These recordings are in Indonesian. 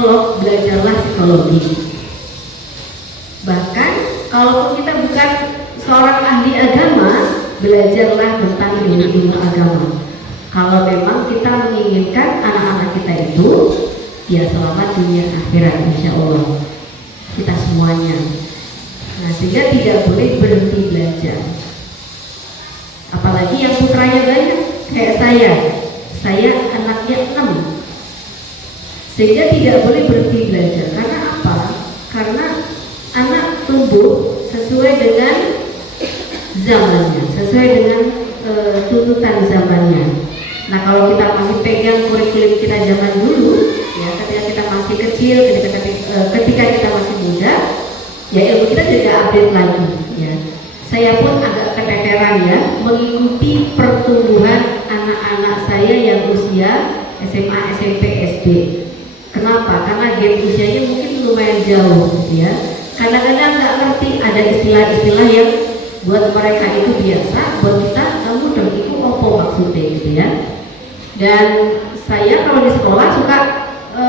psikolog, belajarlah psikologi. Bahkan kalaupun kita bukan seorang ahli agama, belajarlah tentang ilmu agama. Kalau memang kita menginginkan anak-anak kita itu ya selamat dunia akhirat, insya Allah kita semuanya. Nah, sehingga tidak boleh berhenti belajar. Apalagi yang putranya banyak kayak saya anaknya 6, sehingga tidak boleh berhenti belajar. Karena apa? Karena anak tumbuh sesuai dengan zamannya, sesuai dengan tuntutan zamannya. Nah, kalau kita masih pegang kurikulum kita zaman dulu, ya ketika kita masih kecil, ketika kita masih muda, ya ilmu kita tidak update lagi. Ya, saya pun agak keteteran ya mengikuti pertumbuhan anak-anak saya yang usia SMA, SMP, SD. Kenapa? Karena gap usianya mungkin lumayan jauh, gitu ya. Kadang-kadang nggak ngerti ada istilah-istilah yang buat mereka itu biasa, buat kita kamu dong itu apa maksudnya, gitu ya. Dan saya kalau di sekolah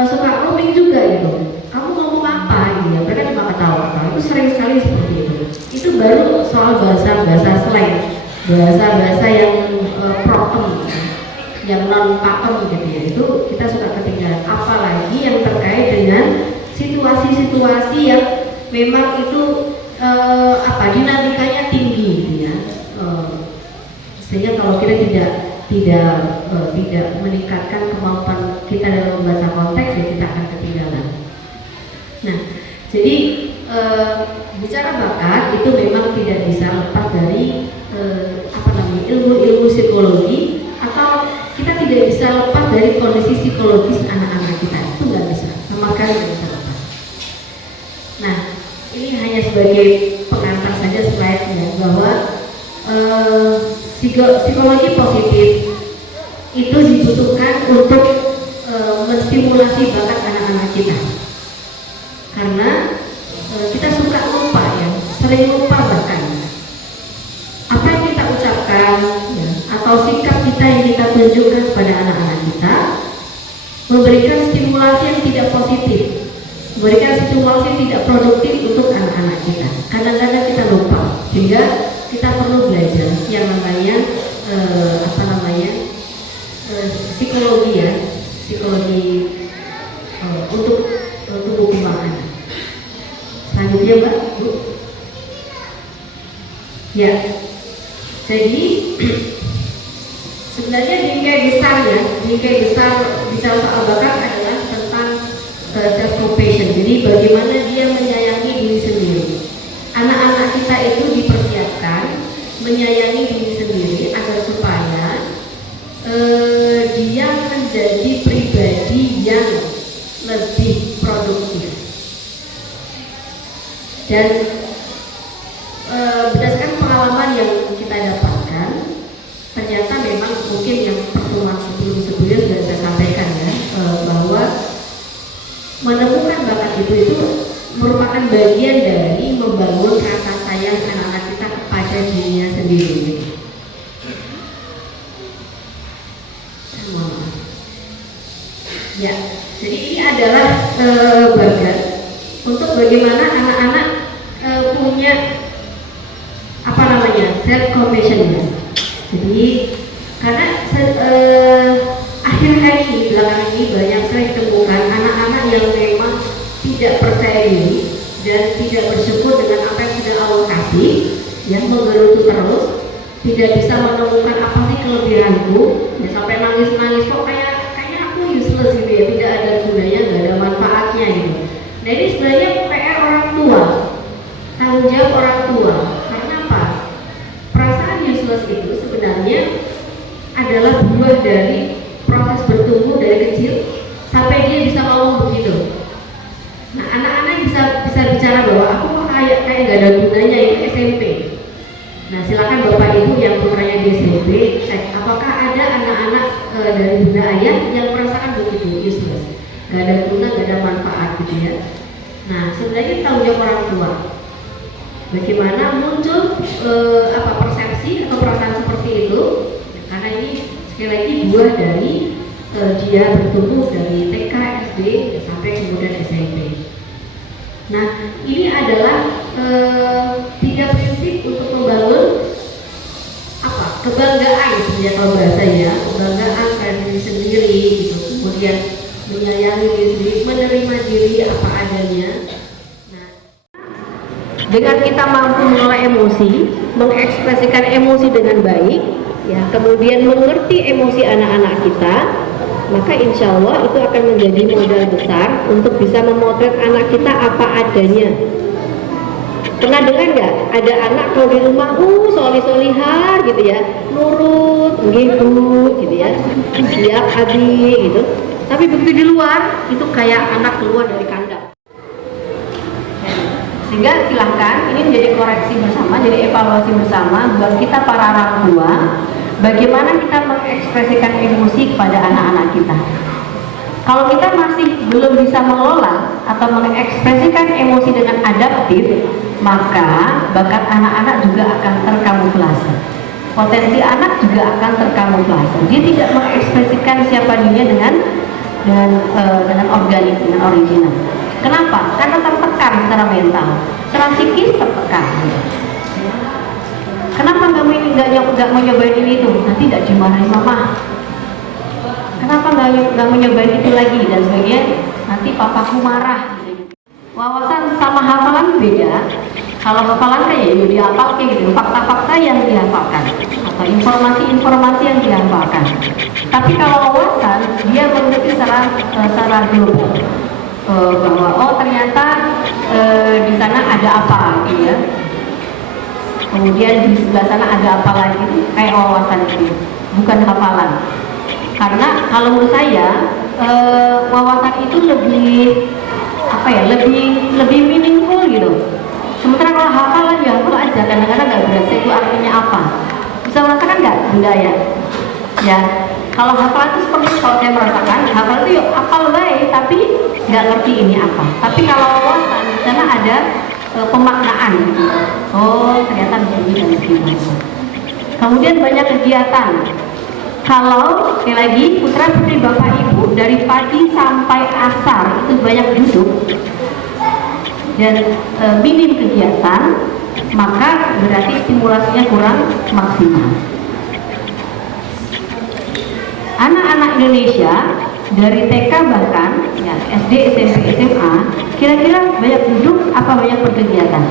suka roaming juga gitu. Kamu ngomong apa gitu ya? Mereka cuma ketawa-ketawa. Itu sering sekali seperti itu. Itu baru soal bahasa slang, bahasa yang prokem, yang non pakem gitu ya. Itu kita suka ketinggalan. Apalagi yang terkait dengan situasi-situasi yang memang itu dinamikanya tinggi gitu ya. Sehingga kalau kita tidak meningkatkan kemampuan kita dalam membaca konteks, ya kita akan ketinggalan. Nah, jadi bicara bakat itu memang tidak bisa lepas dari ilmu psikologi, atau kita tidak bisa lepas dari kondisi psikologis anak-anak kita. Itu nggak bisa, sama sekali nggak bisa lepas. Nah, ini hanya sebagai pengantar saja slide-nya bahwa psikologi positif itu dibutuhkan untuk menstimulasi bakat anak-anak kita, karena kita suka lupa ya, sering lupa bahkan apa yang kita ucapkan ya, atau sikap kita yang kita tunjukkan kepada anak-anak kita memberikan stimulasi yang tidak positif, memberikan stimulasi yang tidak produktif untuk anak-anak kita. Kadang-kadang kita lupa, sehingga kita perlu belajar yang namanya psikologi ya, psikologi untuk tumbuh kembang anak. Selanjutnya Mbak, Bu. Ya, jadi sebenarnya bingkai besar bicara soal bakat adalah tentang self compassion. Jadi bagaimana dia menyayangi diri sendiri. Anak-anak kita itu dipersiapkan menyayangi diri sendiri agar supaya dia menjadi pribadi yang lebih produktif. Dan berdasarkan pengalaman yang kita dapatkan, ternyata memang mungkin yang pertemuan sebelumnya sudah saya sampaikan ya, bahwa menemukan bakat itu merupakan bagian dari membangun rasa sayang anak-anak kita kepada dirinya sendiri. Ya, jadi ini adalah bagian untuk bagaimana anak-anak punya self compassion ya. Jadi karena akhir-akhir ini, belakangan ini banyak sekali ditemukan anak-anak yang memang tidak percaya diri dan tidak bersyukur dengan apa yang sudah Allah kasih, yang menggerutu terus, tidak bisa menemukan apa sih kelebihanku, ya sampai nangis-nangis kok kayaknya aku useless gitu ya, tidak ada gunanya, nggak ada manfaatnya gitu. Nah ini sebenarnya PR orang tua, tanggung jawab orang tua. Karena apa? Perasaan useless itu sebenarnya adalah buah dari proses bertumbuh dari kecil sampai dia bisa ngomong begitu. Nah anak-anak bisa bicara bahwa aku kok kayak nggak ada gunanya, itu SMP. Nah silakan bapak ibu yang putranya di SMP cek apakah ada anak-anak dari bunda ayah yang merasakan begitu useless, nggak ada guna, nggak ada manfaat gitu ya. Nah sebenarnya tanggung jawab orang tua. Bagaimana muncul persepsi atau perasaan seperti itu? Karena ini sekali lagi buah dari dia bertumbuh dari TK, SD, sampai kemudian SMP. Nah, ini adalah 3 prinsip untuk membangun kebanggaan sebenarnya kalau bahasanya, kebanggaan pada diri sendiri gitu. Kemudian menyayangi diri sendiri, menerima diri apa adanya. Nah, dengan kita mampu mengelola emosi, mengekspresikan emosi dengan baik, ya, kemudian mengerti emosi anak-anak kita, maka insya Allah itu akan menjadi modal besar untuk bisa memotret anak kita apa adanya. Pernah dengar nggak ada anak kalau di rumah solih-solihar gitu ya, nurut gitu ya, siap abi gitu, tapi begitu di luar itu kayak anak keluar dari kandang. Sehingga silahkan ini menjadi koreksi bersama, jadi evaluasi bersama buat kita para orang tua, bagaimana kita mengekspresikan emosi kepada anak-anak kita. Kalau kita masih belum bisa mengelola atau mengekspresikan emosi dengan adaptif, maka bakat anak-anak juga akan terkamuflase. Potensi anak juga akan terkamuflase. Dia tidak mengekspresikan siapa dirinya dengan organik, dengan original. Kenapa? Karena tertekan secara mental, secara psikis tertekan. Kenapa nggak mau nyobain ini itu? Nanti tidak dimarahin mama. Kenapa nggak mau nyobain itu lagi dan sebagainya? Nanti papaku marah. Wawasan sama hafalan beda. Kalau hafalan kan ya dihafal kayak gitu, fakta-fakta yang dihafalkan atau informasi-informasi yang dihafalkan. Tapi kalau wawasan dia mengerti secara global. Bahwa ternyata di sana ada apa gitu ya. Kemudian di sebelah sana ada apa lagi, kayak wawasan itu, bukan hafalan. Karena kalau menurut saya wawasan itu lebih meaningful gitu. Sementara kalau hafalan ya hafal aja, kadang-kadang nggak berasa itu artinya apa. Bisa merasakan nggak bunda ya? Ya, kalau hafalan itu seperti kalau saya merasakan hafalan itu hafal baik tapi nggak ngerti ini apa. Tapi kalau wawasan di sana ada pemaknaan gitu. Oh ternyata begini dan begini. Kemudian banyak kegiatan. Kalau sekali lagi putra putri bapak ibu dari pagi sampai asar itu banyak duduk dan minim kegiatan, maka berarti stimulasinya kurang maksimal. Anak-anak Indonesia dari TK bahkan ya, SD, SMP, SMA kira-kira banyak duduk apa banyak berkegiatan?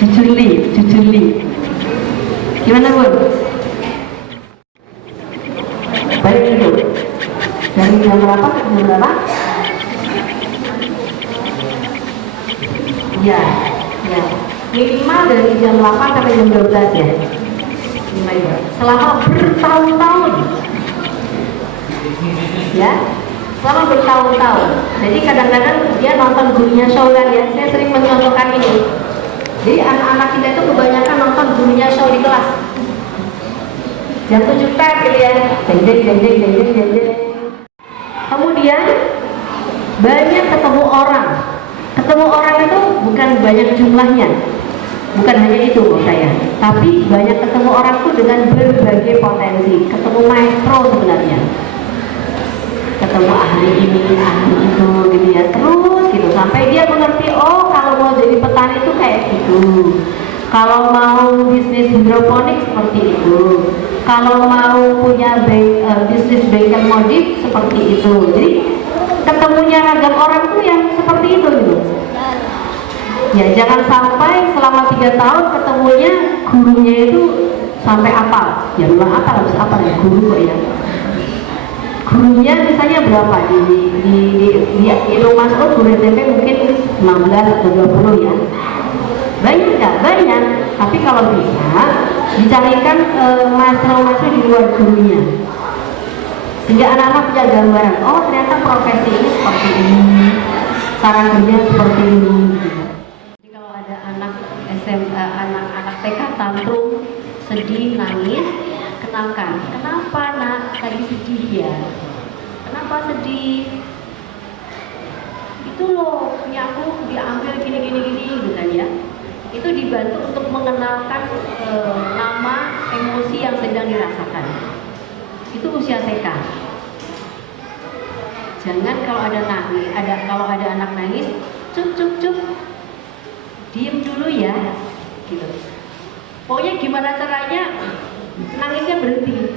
Jujurli gimana Bun? Baik duduk dari jam berapa ke jam berapa? Ya minimal dari jam 8 sampai jam 12 ya. Selama bertahun-tahun ya, selama bertahun-tahun. Jadi kadang-kadang dia nonton gurunya show kan ya. Saya sering mencontohkan ini. Jadi anak-anak kita itu kebanyakan nonton gurunya show di kelas. Jam 7 gitu ya. Deng. Kemudian banyak ketemu orang. Ketemu orang itu bukan banyak jumlahnya. Bukan hanya itu menurut saya, tapi banyak ketemu orang tuh dengan berbagai potensi. Ketemu maestro sebenarnya, ketemu ahli ini, ahli itu, gitu ya. Terus gitu sampai dia mengerti, oh kalau mau jadi petani itu kayak gitu. Kalau mau bisnis hidroponik seperti itu. Kalau mau punya bisnis bengkel modif seperti itu. Jadi ketemunya ragam orang tuh yang seperti itu gitu. Ya jangan sampai selama 3 tahun ketemunya gurunya itu sampai apal. Ya memang apal, harus apal ya guru kok ya. Gurunya misalnya berapa di rumah sekolah guru SMP mungkin 16 atau 20 ya. Banyak nggak? Banyak. Tapi kalau bisa dicarikan master di luar gurunya. Sehingga anak-anak punya gambaran. Oh ternyata profesi ini seperti ini. Cara kerja seperti ini. Anak-anak TK tantrum, sedih, nangis, kenalkan, kenapa nak tadi sedih ya? Kenapa sedih? Itu loh, punya aku diambil gini gitu kan ya. Itu dibantu untuk mengenalkan nama emosi yang sedang dirasakan. Itu usia TK. Jangan kalau ada anak nangis, cup, diem dulu ya, gitu. Pokoknya gimana caranya nangisnya berhenti.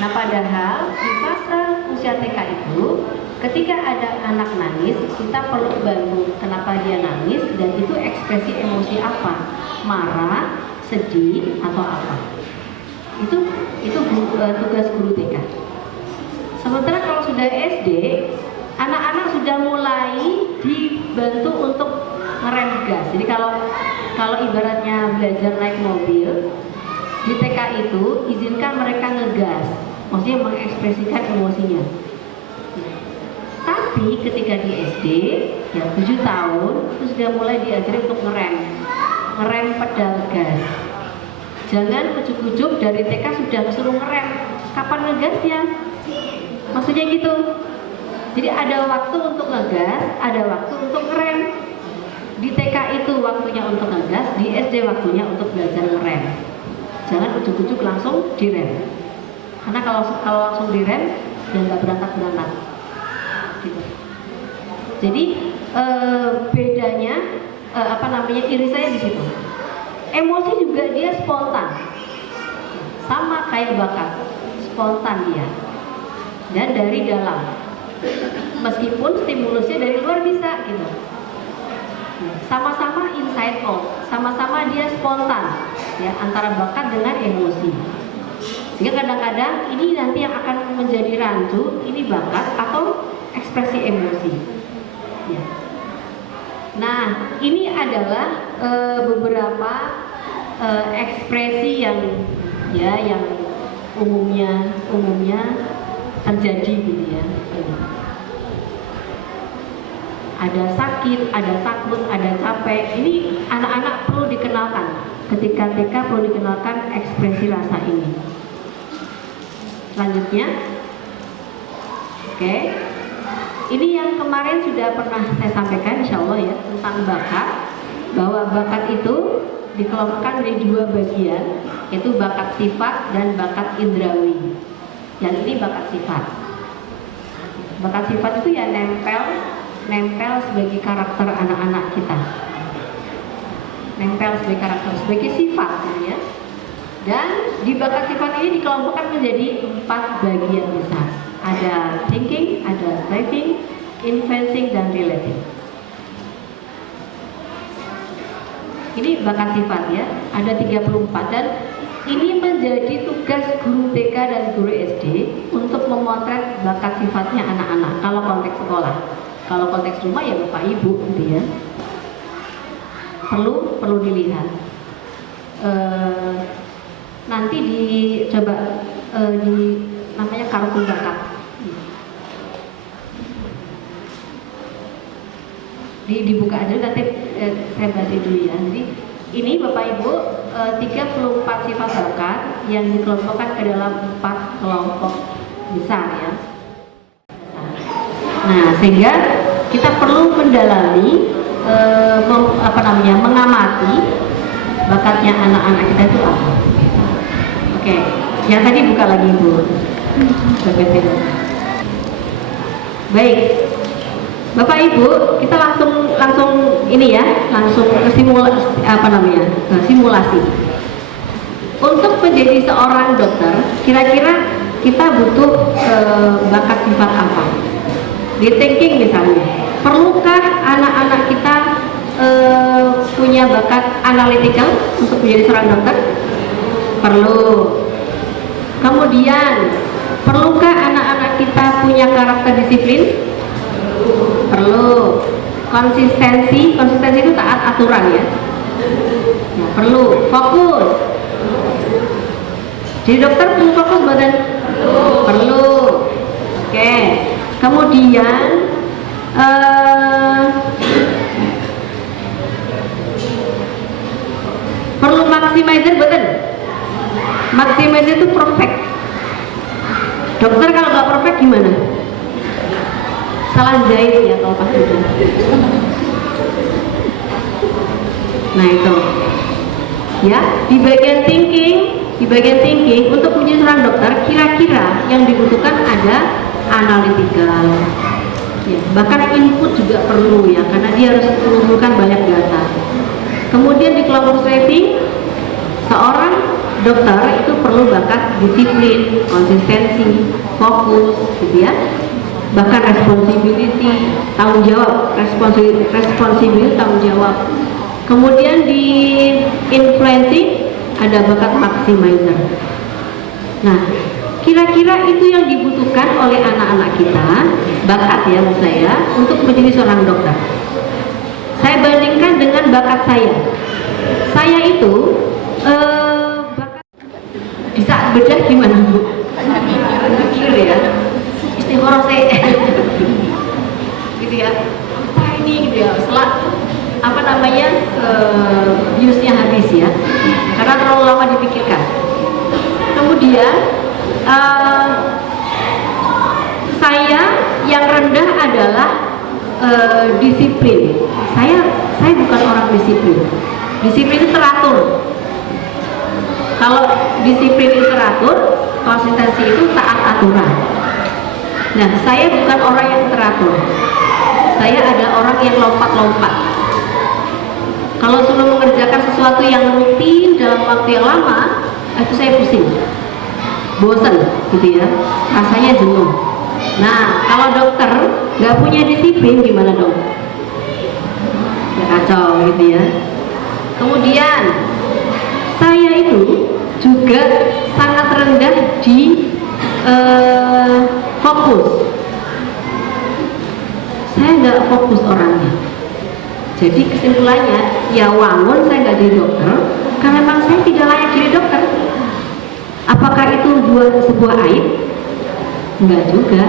Nah, padahal di fase usia TK itu, ketika ada anak nangis, kita perlu bantu kenapa dia nangis dan itu ekspresi emosi apa, marah, sedih atau apa. Itu tugas guru TK. Sementara kalau sudah SD, anak-anak sudah mulai dibantu untuk ngerem gas. Jadi kalau ibaratnya belajar naik mobil, di TK itu izinkan mereka ngegas, maksudnya mengekspresikan emosinya. Tapi ketika di SD, ya 7 tahun, itu sudah mulai diajari untuk ngerem pedal gas. Jangan ujuk-ujuk dari TK sudah suruh ngerem, kapan ngegasnya? Maksudnya gitu. Jadi ada waktu untuk ngegas, ada waktu untuk ngerem. Di TK itu waktunya untuk ngegas, di SD waktunya untuk belajar ngerem. Jangan ujuk-ujuk langsung direm. Karena kalau langsung direm, ya nggak berangkat. Gitu. Jadi bedanya irisannya di situ. Emosi juga dia spontan, sama kayak bakat, spontan dia. Dan dari dalam, meskipun stimulusnya dari luar bisa gitu. Sama-sama inside out, sama-sama dia spontan ya, antara bakat dengan emosi. Sehingga kadang-kadang ini nanti yang akan menjadi rancu, ini bakat atau ekspresi emosi ya. Nah, ini adalah beberapa ekspresi yang umumnya terjadi gitu ya. Ada sakit, ada takut, ada capek. Ini anak-anak perlu dikenalkan. Ketika TK perlu dikenalkan ekspresi rasa ini. Selanjutnya, oke. Ini yang kemarin sudah pernah saya sampaikan, insya Allah ya, tentang bakat. Bahwa bakat itu dikelompokkan menjadi 2 bagian, yaitu bakat sifat dan bakat indrawi. Yang ini bakat sifat. Bakat sifat itu ya nempel sebagai karakter anak-anak kita. Nempel sebagai karakter, sebagai sifat ya. Dan di bakat sifat ini dikelompokkan menjadi 4 bagian besar. Ada thinking, ada striving, influencing, dan relating. Ini bakat sifat ya, ada 34 dan ini menjadi tugas guru TK dan guru SD untuk memotret bakat sifatnya anak-anak kalau konteks sekolah. Kalau konteks rumah ya Bapak Ibu gitu ya. Perlu dilihat. Nanti dicoba namanya kartu bakat. Dibuka aja nanti saya bahas dulu ya. Jadi ini Bapak Ibu 34 sifat bakat yang dikelompokkan ke dalam 4 kelompok besar ya. Nah, sehingga kita perlu mendalami mengamati bakatnya anak-anak kita itu apa. Oke, yang tadi buka lagi Bu. Baik. Bapak Ibu, kita langsung ini ya, langsung ke simulasi. Untuk menjadi seorang dokter, kira-kira kita butuh bakat sifat apa? Di thinking misalnya, perlukah anak-anak kita punya bakat analytical untuk menjadi seorang dokter? Perlu. Kemudian, perlukah anak-anak kita punya karakter disiplin? Perlu. Konsistensi itu taat aturan ya. Nah, perlu. Fokus. Jadi dokter perlu fokus badan? Perlu. Oke. Kemudian perlu maximizer betul. Maximizer itu perfect. Dokter kalau nggak perfect gimana? Salah jahit ya kalau pas itu. Nah itu ya, di bagian thinking untuk menjadi seorang dokter, kira-kira yang dibutuhkan ada analitikal, ya, bahkan input juga perlu ya, karena dia harus mengumpulkan banyak data. Kemudian di kelompok saving, seorang dokter itu perlu bakat disiplin, konsistensi, fokus, gitu ya, bahkan responsibility, tanggung jawab, responsibility, tanggung jawab. Kemudian di influencing ada bakat maximizer. Nah, kira-kira itu yang dibutuhkan oleh anak-anak kita, bakat ya menurut saya, untuk menjadi seorang dokter. Saya bandingkan dengan bakat saya. Saya itu bakat di saat bedah gimana Bu? Mikir ya, istikharah saya, gitu ya. Apa ini gitu ya? Setelah apa namanya use-nya habis ya, karena terlalu lama dipikirkan. Kemudian saya yang rendah adalah disiplin. Saya bukan orang disiplin. Disiplin itu teratur. Kalau disiplin itu teratur, konsistensi itu taat aturan. Nah, saya bukan orang yang teratur. Saya ada orang yang lompat-lompat. Kalau suruh mengerjakan sesuatu yang rutin dalam waktu yang lama, itu saya pusing, bosan, gitu ya, rasanya jenuh. Nah, kalau dokter nggak punya disiplin gimana dong? Ya kacau, gitu ya. Kemudian saya itu juga sangat rendah di fokus. Saya nggak fokus orangnya. Jadi kesimpulannya, ya wangun saya nggak jadi dokter karena memang saya tidak layak jadi dokter. Apakah itu sebuah aib? Enggak juga.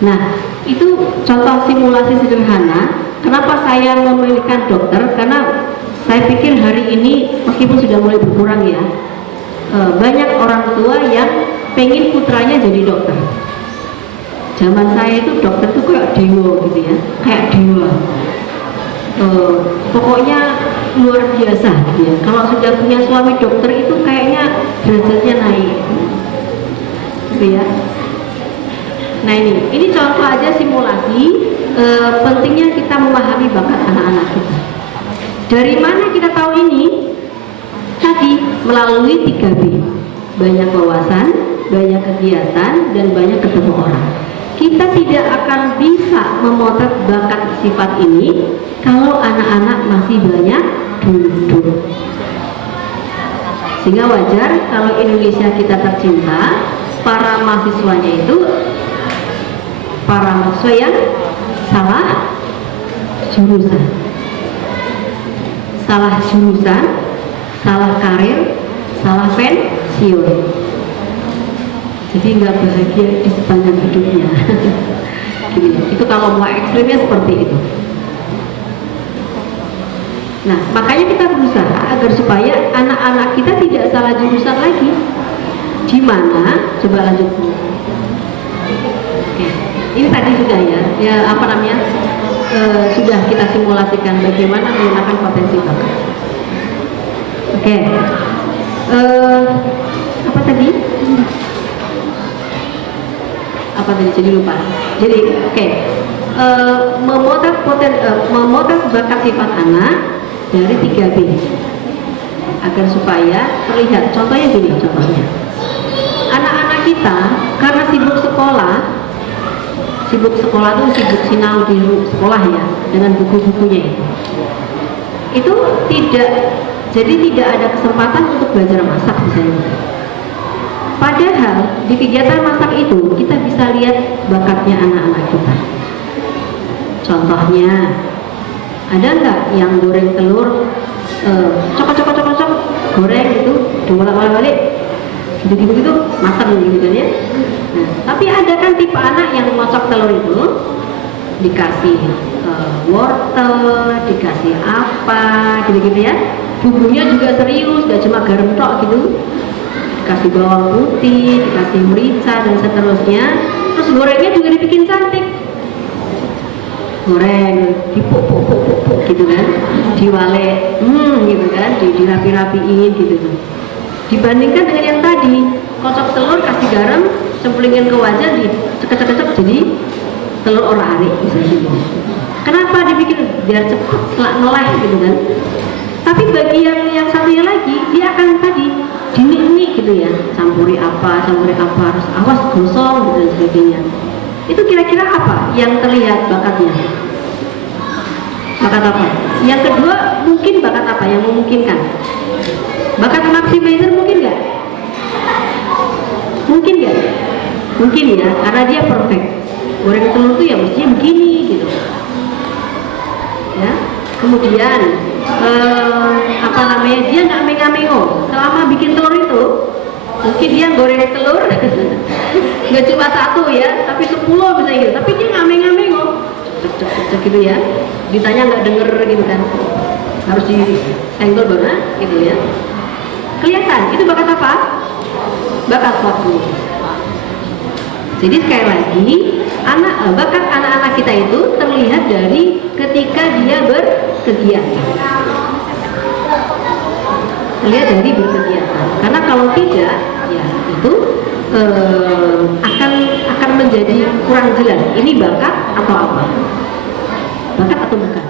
Nah, itu contoh simulasi sederhana. Kenapa saya memilihkan dokter? Karena saya pikir hari ini meskipun sudah mulai berkurang ya, banyak orang tua yang pengen putranya jadi dokter. Zaman saya itu dokter tuh kayak dewa gitu ya, kayak dewa. Pokoknya luar biasa gitu ya. Kalau sudah punya suami dokter itu kayaknya derajatnya naik, gitu ya. Nah ini contoh aja simulasi. Pentingnya kita memahami bakat anak-anak kita. Dari mana kita tahu ini? Tadi melalui 3B, banyak wawasan, banyak kegiatan, dan banyak ketemu orang. Kita tidak akan bisa memotret bakat sifat ini kalau anak-anak masih banyak duduk. Sehingga wajar kalau Indonesia kita tercinta, para mahasiswanya itu para mahasiswa yang salah jurusan, salah karir, salah pensiun. Jadi nggak bahagia di sepanjang hidupnya. Gitu. Itu kalau mau ekstrimnya seperti itu. Nah, makanya kita berusaha agar supaya anak-anak kita tidak salah jurusan lagi. Di mana? Coba lanjut. Oke. Ini tadi sudah ya apa namanya? Sudah kita simulasikan bagaimana menggunakan potensi bakat. Oke. Apa tadi? Apa tadi? Jadi lupa. Jadi oke. Memotret bakat sifat anak dari 3B agar supaya terlihat. Contohnya gini, contohnya. Anak-anak kita karena sibuk sekolah tuh sibuk sinau di sekolah ya, dengan buku-bukunya itu tidak ada kesempatan untuk belajar masak misalnya. Padahal di kegiatan masak itu kita bisa lihat bakatnya anak-anak kita. Contohnya, ada nggak yang goreng telur cocok goreng itu dibolak-balik gitu matang gitu kan ya. Nah, tapi ada kan tipe anak yang ngocok telur itu dikasih wortel, dikasih apa gitu ya, bumbunya juga serius, gak cuma garam tok gitu, dikasih bawang putih, dikasih merica dan seterusnya. Terus gorengnya juga dibikin cantik, goreng dipuk gitu kan, diwale gitu kan, dirapi-rapiin gitu. Dibandingkan dengan yang tadi, kocok telur kasih garam cemplungin ke wajah, di cekek-cekek jadi telur orak-arik misalnya gitu. Kenapa dibikin? Biar cepat meleleh gitu kan. Tapi bagi yang satunya lagi, dia akan tadi dinik-nik gitu ya, campuri apa, harus awas gosong gitu dan sebagainya. Itu kira-kira apa yang terlihat bakatnya? Bakat apa? Yang kedua mungkin bakat apa yang memungkinkan? Bakat maximizer mungkin nggak? Mungkin nggak? Mungkin ya, karena dia perfect. Goreng telur itu ya mestinya begini gitu. Ya. Kemudian apa namanya, dia nggak mengo-mengo selama bikin telur itu. Mungkin dia goreng telur nggak cuma satu ya, tapi 10 misalnya gitu. Tapi dia nggak mengo-mengo, cek gitu ya. Ditanya nggak denger gitu kan, harus disenggol baru gitu ya. Kelihatan itu bakat apa? Bakat waktu. Jadi sekali lagi, bakat anak-anak kita itu terlihat dari ketika dia berkegiatan. Terlihat dari berkegiatan. Karena kalau tidak, ya itu akan menjadi kurang jelas. Ini bakat atau apa? Bakat atau bukan?